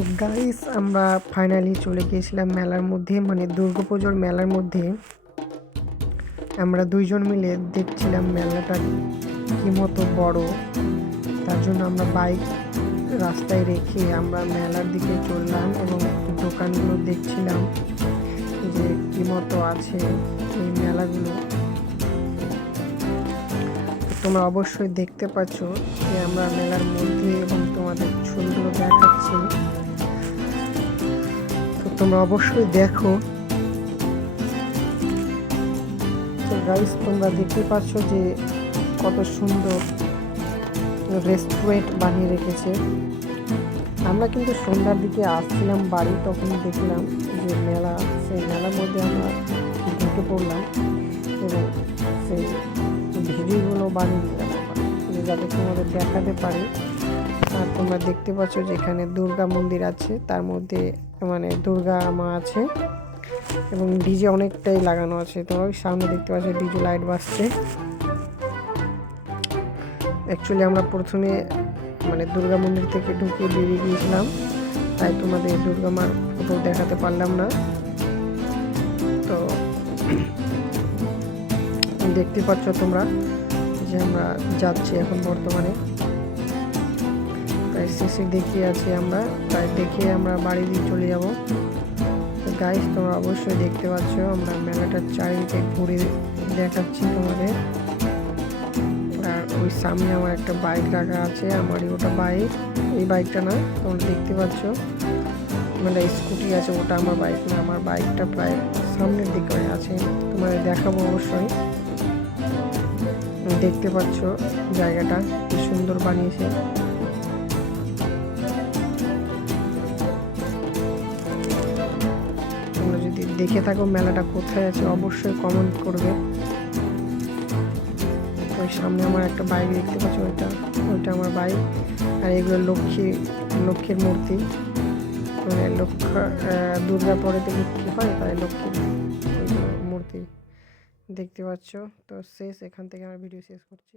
তো গাইস আমরা ফাইনালি চলে গিয়েছিলাম মেলার মধ্যে, মানে দুর্গাপুজোর মেলার মধ্যে। আমরা দুইজন মিলে দেখছিলাম মেলাটা কি মতো বড়। তার জন্য আমরা বাইক রাস্তায় রেখে আমরা মেলার দিকে চললাম এবং দোকানগুলো দেখছিলাম যে কি মতো আছে এই মেলাগুলো। তোমরা অবশ্যই দেখতে পাচ্ছ যে আমরা মেলার মধ্যে এবং তোমাদের ছবিগুলো দেখাচ্ছি, তো তোমরা অবশ্যই দেখো। তো গাইস তোমরা দেখতে পাচ্ছ যে কত সুন্দর রেস্টুরেন্ট বানিয়ে রেখেছে। আমরা কিন্তু সন্ধ্যার দিকে আসছিলাম বাড়ি, তখন দেখলাম যে মেলা, সেই মেলার মধ্যে আমরা ঢুকে পড়লাম এবং সেই ভিডিওগুলো বানিয়ে দিলাম যাতে তোমাদের দেখাতে পারি। আর তোমরা দেখতে পাচ্ছ যে এখানে দুর্গা মন্দির আছে, তার মধ্যে মানে দুর্গা মা আছে এবং ডিজে অনেকটাই লাগানো আছে। তোমরা সামনে দেখতে পাচ্ছ ডিজে লাইট বাজছে। অ্যাকচুয়ালি আমরা প্রথমে মানে দুর্গা মন্দির থেকে ঢুকে বেরিয়ে গিয়েছিলাম, তাই তোমাদের দুর্গা মার ফটো দেখাতে পারলাম না। তো দেখতে পাচ্ছ তোমরা যে আমরা যাচ্ছি এখন বর্তমানে, তাই শেষে দেখিয়ে আছি আমরা, তাই দেখে আমরা বাড়ি দিয়ে চলে যাব। তো গাইস তোমরা অবশ্যই দেখতে পাচ্ছ আমরা মেলাটার চারিদিকে ঘুরে দেখাচ্ছি তোমাদের। আর ওই সামনে আমার একটা বাইক রাখা আছে, আমারই ওটা বাইক, এই বাইকটা না, তোমরা দেখতে পাচ্ছ মানে স্কুটি আছে, ওটা আমার বাইক না, আমার বাইকটা প্রায় সামনের দিকে আছে, তোমাদের দেখাবো অবশ্যই। দেখতে পাচ্ছ জায়গাটা কি সুন্দর বানিয়েছে। তোমরা যদি দেখে থাকো মেলাটা কোথায় আছে অবশ্যই কমেন্ট করবে। ওই সামনে আমার একটা বাইক দেখতে পাচ্ছ, ওইটা আমার বাইক। আর এগুলো লক্ষ্মীর মূর্তি, মানে দুর্গা পরেতে লক্ষ্মী হয়, তাই লক্ষ্মীর মূর্তি দেখতে পাচ্ছ। তো শেষ, এখান থেকে আমার ভিডিও শেষ করছি।